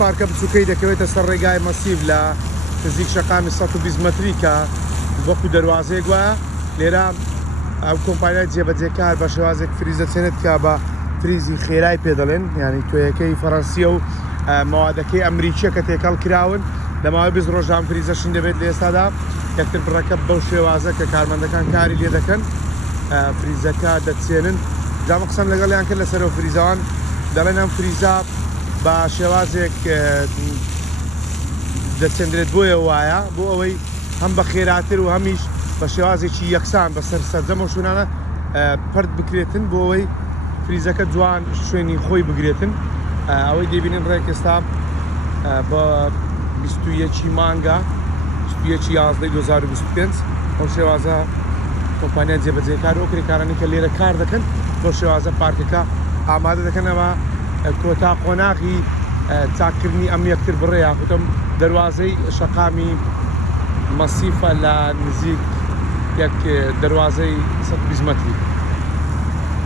پارکە بچووکەی دەکەوێتە سەر ڕێگای مەسیف لە نزیک شەقامی 120 مەتری کە وەکو دەواازەیەک وایە لێرە ئەو کۆمپانیای جێبەجێکار بە شێوازێک فریزە چێنێت کە بە فریزی خێرای پێ دەڵێن ینی تۆیەکەی فەڕەنسیە و ماوادەکەی ئەمریکیە کە تێکەڵ کراون لە ماوەی 20 ڕۆژان فریزەشین دەبێت لە ئێستادا یەکتر بڕەکە بەو شێوازە کە کارمەندەکان کاری لێ دەکەن فریزەکە دەچێنن جامە قسەم لەگەڵیان کرد لەسەرەوە فریزەوان دەڵێن ئەم فریزە بە شێوازێک دەچێندرێت بۆیە وایە بۆ ئەوەی هەم بە خێراتر و هەمیش بە شێوازێکی یەکسان بەسەر سەرجەمە و شوونانە پرد بکرێتن بۆ ئەوەی فریزەکە جوان شوێنی خۆی بگرێتن ئەوەی دەبینین ڕێک ئێستا بە 21 مانگە 2025 ئەو شێوازە کۆمپانیا جێبەجێکار ئەو کرێکارانی کە لێرە کار دەکەن بۆ شێوازە پارکەکە ئامادە دەکەنەوە کۆتا قۆناغی چاکردنی ئەم یەکتر بڕێ یاخودم دەواازەی شەقامی مەسیفە لە نزیک یەک دەواازەی 120 مەتری